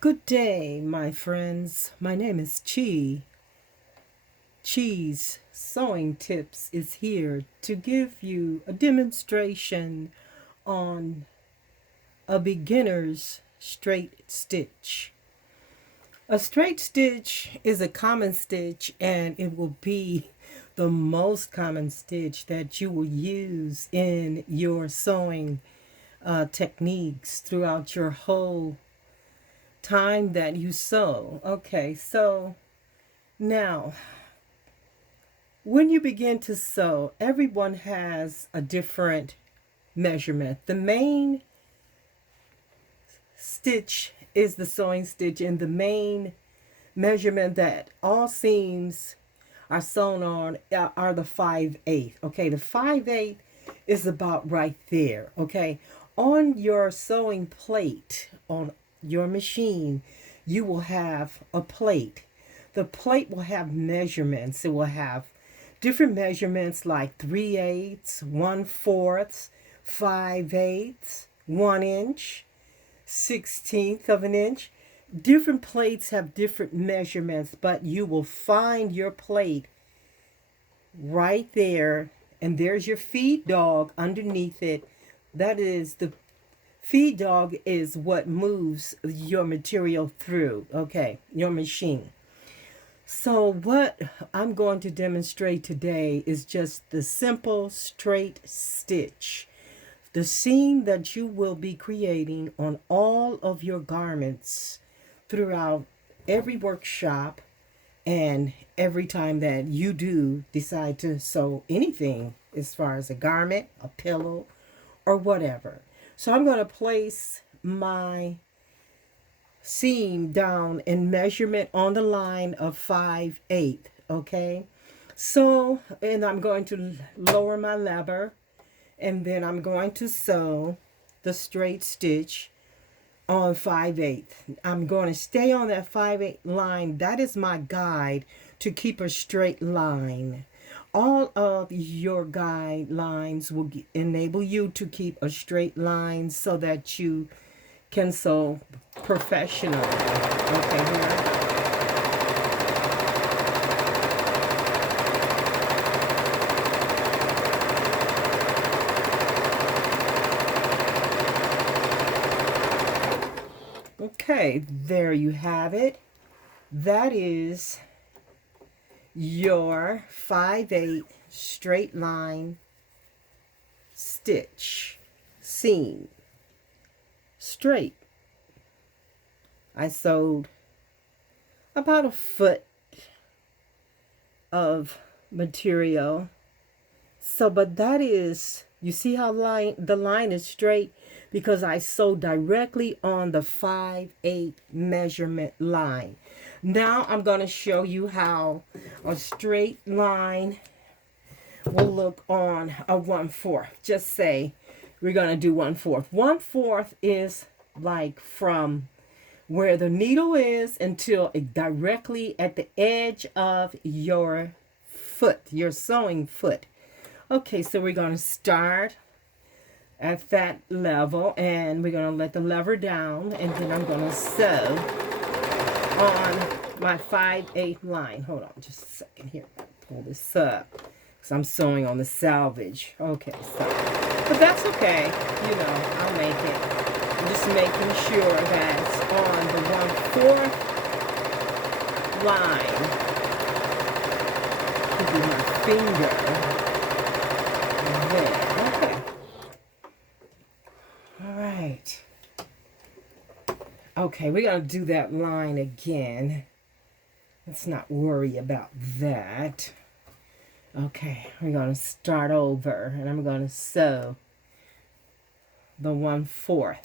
Good day, my friends. My name is Cheese Sewing Tips is here to give you a demonstration on a beginner's straight stitch. A straight stitch is a common stitch, and it will be the most common stitch that you will use in your sewing techniques throughout your whole time that you sew. Okay, so now when you begin to sew, everyone has a different measurement. The main stitch is the sewing stitch, and the main measurement that all seams are sewn on are the 5/8. Okay, the 5/8 is about right there. Okay, on your sewing plate on your machine, you will have a plate. The plate will have measurements. It will have different measurements like 3/8, 1/4, 5/8, 1 inch, 16th of an inch. Different plates have different measurements, but you will find your plate right there, and there's your feed dog underneath it. That is the feed dog is what moves your material through, okay, your machine. So what I'm going to demonstrate today is just the simple straight stitch. The seam that you will be creating on all of your garments throughout every workshop and every time that you do decide to sew anything as far as a garment, a pillow, or whatever. So I'm going to place my seam down in measurement on the line of 5/8. Okay, so and I'm going to lower my lever, and then I'm going to sew the straight stitch on 5/8. I'm going to stay on that 5/8 line. That is my guide to keep a straight line. All of your guidelines will enable you to keep a straight line so that you can sew professionally. Okay, here. Okay, there you have it. That is your 5/8 straight line stitch seam straight. I sewed about a foot of material. So, but that is, you see how the line is straight because I sewed directly on the 5/8 measurement line. Now I'm going to show you how a straight line will look on a 1/4. Just say we're going to do 1/4. 1/4 is like from where the needle is until directly at the edge of your foot, your sewing foot. Okay, so we're going to start at that level, and we're going to let the lever down, and then I'm going to sew on my 5/8 line. Hold on just a second here. Pull this up because I'm sewing on the selvage. Okay, so, but that's okay. You know, I'll make it. I'm just making sure that it's on the 1/4 line. With my finger. There. Okay. All right. Okay, we're going to do that line again. Let's not worry about that. Okay, we're going to start over, and I'm going to sew the 1/4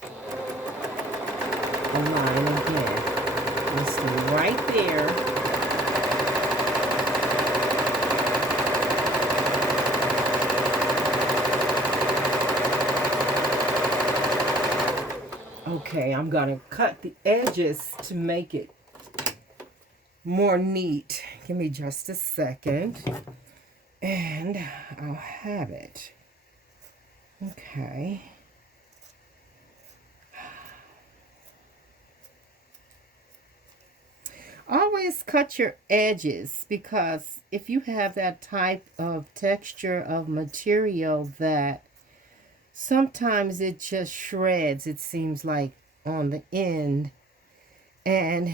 line again. Just right there. Okay, I'm going to cut the edges to make it more neat. Give me just a second. And I'll have it. Okay. always cut your edges, because if you have that type of texture of material that sometimes it just shreds, it seems like, on the end, and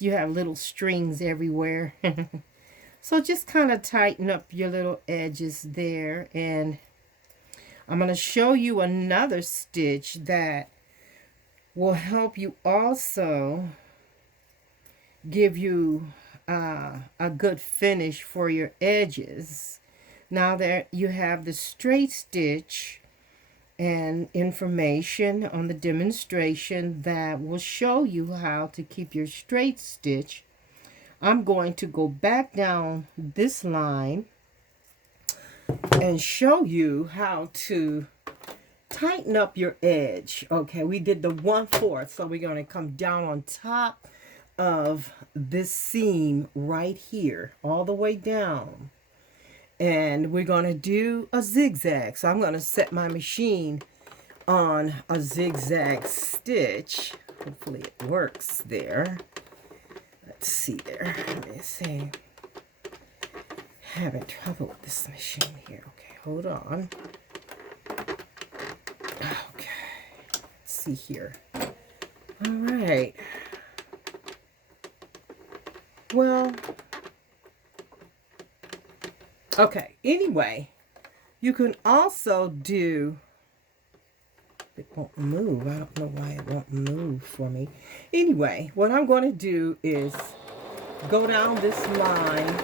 you have little strings everywhere. So just kind of tighten up your little edges there. And I'm going to show you another stitch that will help you also give you a good finish for your edges. Now there you have the straight stitch and information on the demonstration that will show you how to keep your straight stitch. I'm going to go back down this line and show you how to tighten up your edge. Okay, we did the 1/4, so we're going to come down on top of this seam right here, all the way down. And we're going to do a zigzag. So I'm going to set my machine on a zigzag stitch. Hopefully it works there. Let's see there. Let me see. Having trouble with this machine here. Okay, hold on. Okay. Let's see here. All right. Well, okay. Anyway, you can also do, it won't move. I don't know why it won't move for me. Anyway, what I'm going to do is go down this line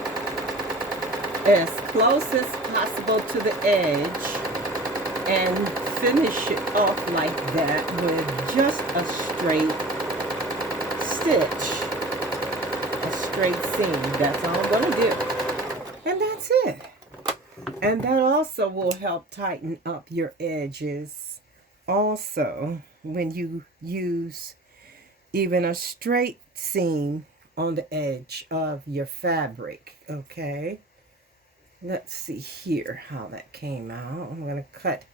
as close as possible to the edge and finish it off like that with just a straight stitch, a straight seam. That's all I'm going to do. And that's it. And that also will help tighten up your edges. Also, when you use even a straight seam on the edge of your fabric, okay? Let's see here how that came out. I'm going to cut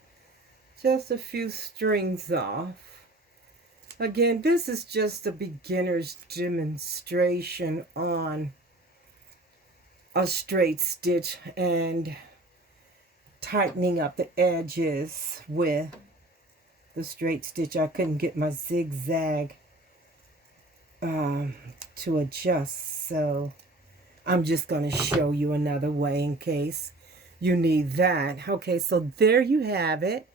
just a few strings off. Again, this is just a beginner's demonstration on a straight stitch and tightening up the edges with the straight stitch. I couldn't get my zigzag to adjust, so I'm just going to show you another way in case you need that. Okay, so there you have it.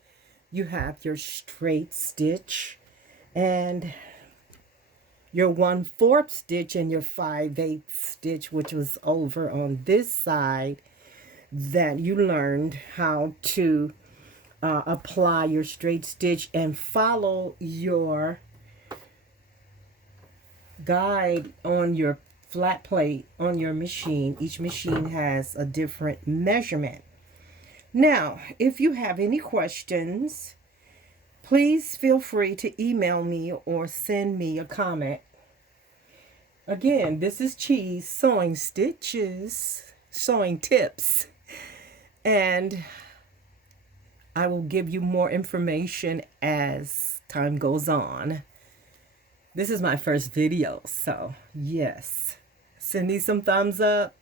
You have your straight stitch and your 1/4 stitch and your 5/8 stitch, which was over on this side, that you learned how to apply your straight stitch and follow your guide on your flat plate on your machine. Each machine has a different measurement. Now, if you have any questions, please feel free to email me or send me a comment. Again, this is Cheese Sewing Stitches, Sewing Tips, and I will give you more information as time goes on. This is my first video, so yes, send me some thumbs up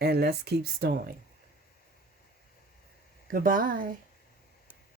and let's keep sewing. Goodbye.